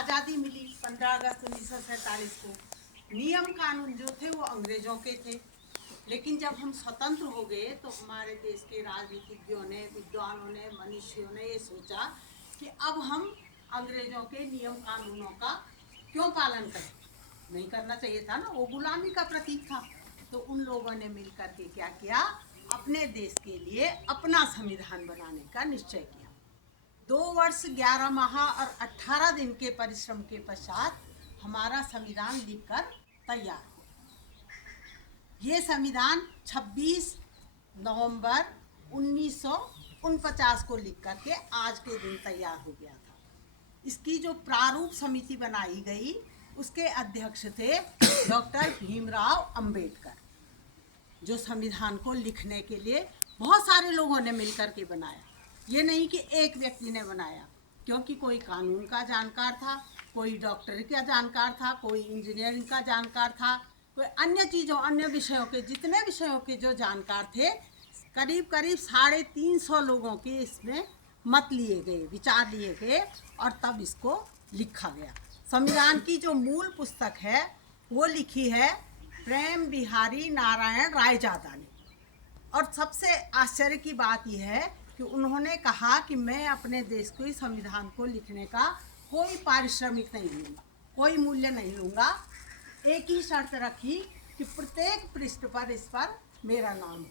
आज़ादी मिली 15 अगस्त 1947 को। नियम कानून जो थे वो अंग्रेजों के थे, लेकिन जब हम स्वतंत्र हो गए तो हमारे देश के राजनीतिज्ञों ने, विद्वानों ने, मनीषियों ने ये सोचा कि अब हम अंग्रेजों के नियम कानूनों का क्यों पालन करें। नहीं करना चाहिए था ना, वो गुलामी का प्रतीक था। तो उन लोगों ने मिलकर के क्या किया, अपने देश के लिए अपना संविधान बनाने का निश्चय किया। 2 वर्ष 11 माह और 18 दिन के परिश्रम के पश्चात हमारा संविधान लिखकर तैयार हो। ये संविधान 26 नवंबर 1949 को लिख करके आज के दिन तैयार हो गया था। इसकी जो प्रारूप समिति बनाई गई उसके अध्यक्ष थे डॉक्टर भीमराव अंबेडकर। जो संविधान को लिखने के लिए बहुत सारे लोगों ने मिलकर के बनाया, ये नहीं कि एक व्यक्ति ने बनाया, क्योंकि कोई कानून का जानकार था, कोई डॉक्टरी का जानकार था, कोई इंजीनियरिंग का जानकार था, कोई अन्य चीज़ों, अन्य विषयों के, जितने विषयों के जो जानकार थे, करीब करीब 350 लोगों के इसमें मत लिए गए, विचार लिए गए और तब इसको लिखा गया। संविधान की जो मूल पुस्तक है वो लिखी है प्रेम बिहारी नारायण रायजादा ने। और सबसे आश्चर्य की बात यह है कि उन्होंने कहा कि मैं अपने देश के संविधान को लिखने का कोई पारिश्रमिक नहीं लूँगा, कोई मूल्य नहीं लूँगा। एक ही शर्त रखी कि प्रत्येक पृष्ठ पर इस पर मेरा नाम हो।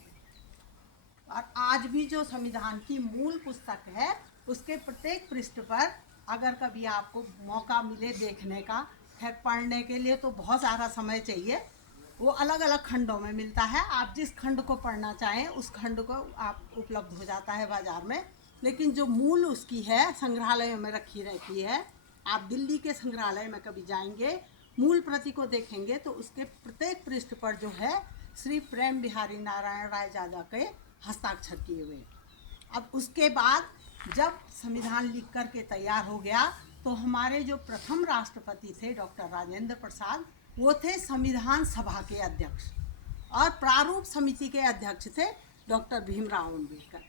और आज भी जो संविधान की मूल पुस्तक है उसके प्रत्येक पृष्ठ पर अगर कभी आपको मौका मिले देखने का, खैर पढ़ने के लिए तो बहुत सारा समय चाहिए, वो अलग अलग खंडों में मिलता है। आप जिस खंड को पढ़ना चाहें उस खंड को आप उपलब्ध हो जाता है बाज़ार में, लेकिन जो मूल उसकी है संग्रहालय में रखी रहती है। आप दिल्ली के संग्रहालय में कभी जाएंगे, मूल प्रति को देखेंगे तो उसके प्रत्येक पृष्ठ पर जो है श्री प्रेम बिहारी नारायण रायजादा के हस्ताक्षर किए हुए। अब उसके बाद जब संविधान लिख कर के तैयार हो गया तो हमारे जो प्रथम राष्ट्रपति थे डॉक्टर राजेंद्र प्रसाद, वो थे संविधान सभा के अध्यक्ष, और प्रारूप समिति के अध्यक्ष थे डॉक्टर भीमराव अंबेडकर।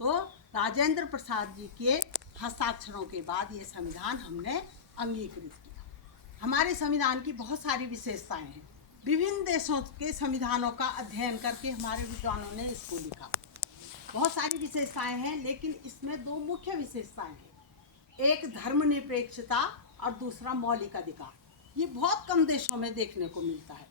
तो राजेंद्र प्रसाद जी के हस्ताक्षरों के बाद ये संविधान हमने अंगीकृत किया। हमारे संविधान की बहुत सारी विशेषताएं हैं। विभिन्न देशों के संविधानों का अध्ययन करके हमारे विद्वानों ने इसको लिखा। बहुत सारी विशेषताएं हैं, लेकिन इसमें 2 मुख्य विशेषताएं हैं। एक धर्मनिरपेक्षता और दूसरा मौलिक अधिकार। ये बहुत कम देशों में देखने को मिलता है।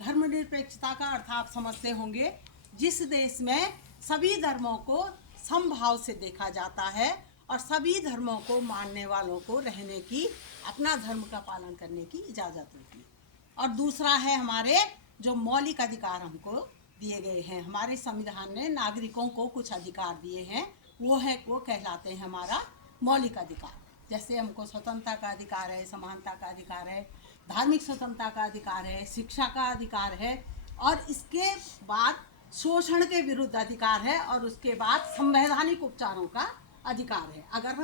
धर्मनिरपेक्षता का अर्थ आप समझते होंगे, जिस देश में सभी धर्मों को समभाव से देखा जाता है और सभी धर्मों को मानने वालों को रहने की, अपना धर्म का पालन करने की इजाज़त होती है। और दूसरा है हमारे जो मौलिक अधिकार हमको दिए गए हैं। हमारे संविधान ने नागरिकों को कुछ अधिकार दिए हैं, वो कहलाते हैं हमारा मौलिक अधिकार। जैसे हमको स्वतंत्रता का अधिकार है, समानता का अधिकार है, धार्मिक स्वतंत्रता का अधिकार है, शिक्षा का अधिकार है, और इसके बाद शोषण के विरुद्ध अधिकार है, और उसके बाद संवैधानिक उपचारों का अधिकार है। अगर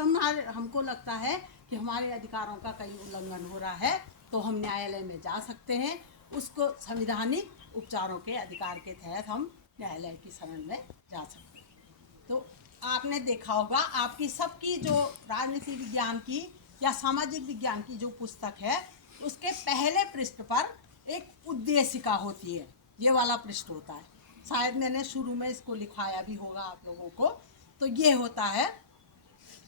हमको लगता है कि हमारे अधिकारों का कहीं उल्लंघन हो रहा है तो हम न्यायालय में जा सकते हैं। उसको संवैधानिक उपचारों के अधिकार के तहत हम न्यायालय की शरण में जा सकते हैं। तो आपने देखा होगा, आपकी सबकी जो राजनीति विज्ञान की या सामाजिक विज्ञान की जो पुस्तक है उसके पहले पृष्ठ पर एक उद्देशिका होती है। ये वाला पृष्ठ होता है, शायद मैंने शुरू में इसको लिखाया भी होगा आप लोगों को। तो ये होता है,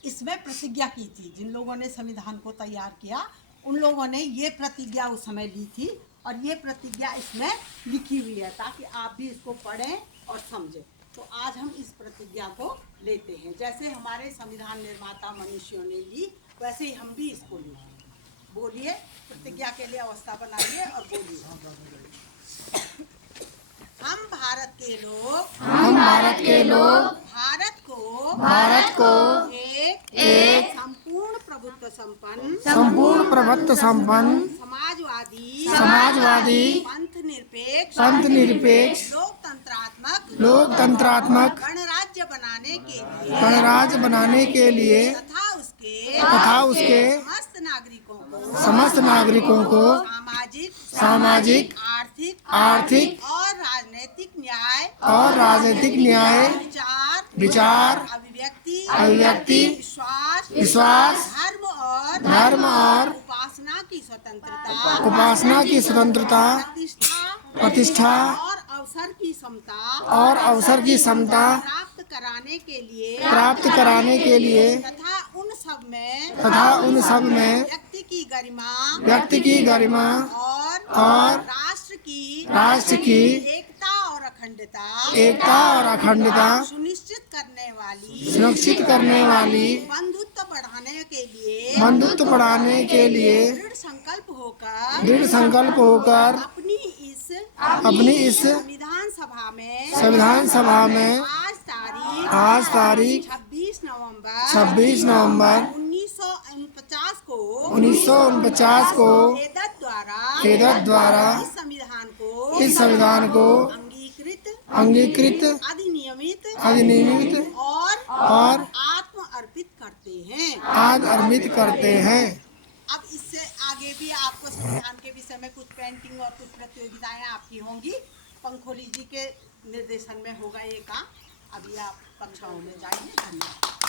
इसमें प्रतिज्ञा की थी। जिन लोगों ने संविधान को तैयार किया उन लोगों ने ये प्रतिज्ञा उस समय ली थी, और ये प्रतिज्ञा इसमें लिखी हुई है ताकि आप भी इसको पढ़ें और समझें। तो आज हम इस प्रतिज्ञा को लेते हैं। जैसे हमारे संविधान निर्माता मनुष्यों ने ली, वैसे ही हम भी इसको लेंगे। बोलिए, प्रतिज्ञा के लिए अवस्था बनाइए और बोलिए। हम भारत के लोग भारत को एक संपूर्ण प्रभुत्व संपन्न समाजवादी पंथ निरपेक्ष लोकतंत्रात्मक गणराज्य बनाने के लिए तथा उसके समस्त नागरिकों को सामाजिक आर्थिक और राजनीतिक न्याय विचार अभिव्यक्ति विश्वास धर्म और उपासना की स्वतंत्रता, उपासना की स्वतंत्रता, प्रतिष्ठा और अवसर की समता, और अवसर की समता प्राप्त कराने के लिए, तथा उन सब में व्यक्ति की गरिमा और राष्ट्र की एकता और अखंडता सुनिश्चित करने वाली बंधुत्व बढ़ाने के लिए दृढ़ संकल्प होकर अपनी इस संविधान सभा में आज तारीख 26 नवंबर 1949 को एदत द्वारा इस संविधान को अंगीकृत, अधिनियमित और आत्म अर्पित करते हैं। अब इससे आगे भी आपको संविधान के विषय में कुछ पेंटिंग और कुछ प्रतियोगिताएं आपकी होंगी। पंखोली जी के निर्देशन में होगा ये काम। अभी आप कक्षाओं में जाइए। धन्यवाद।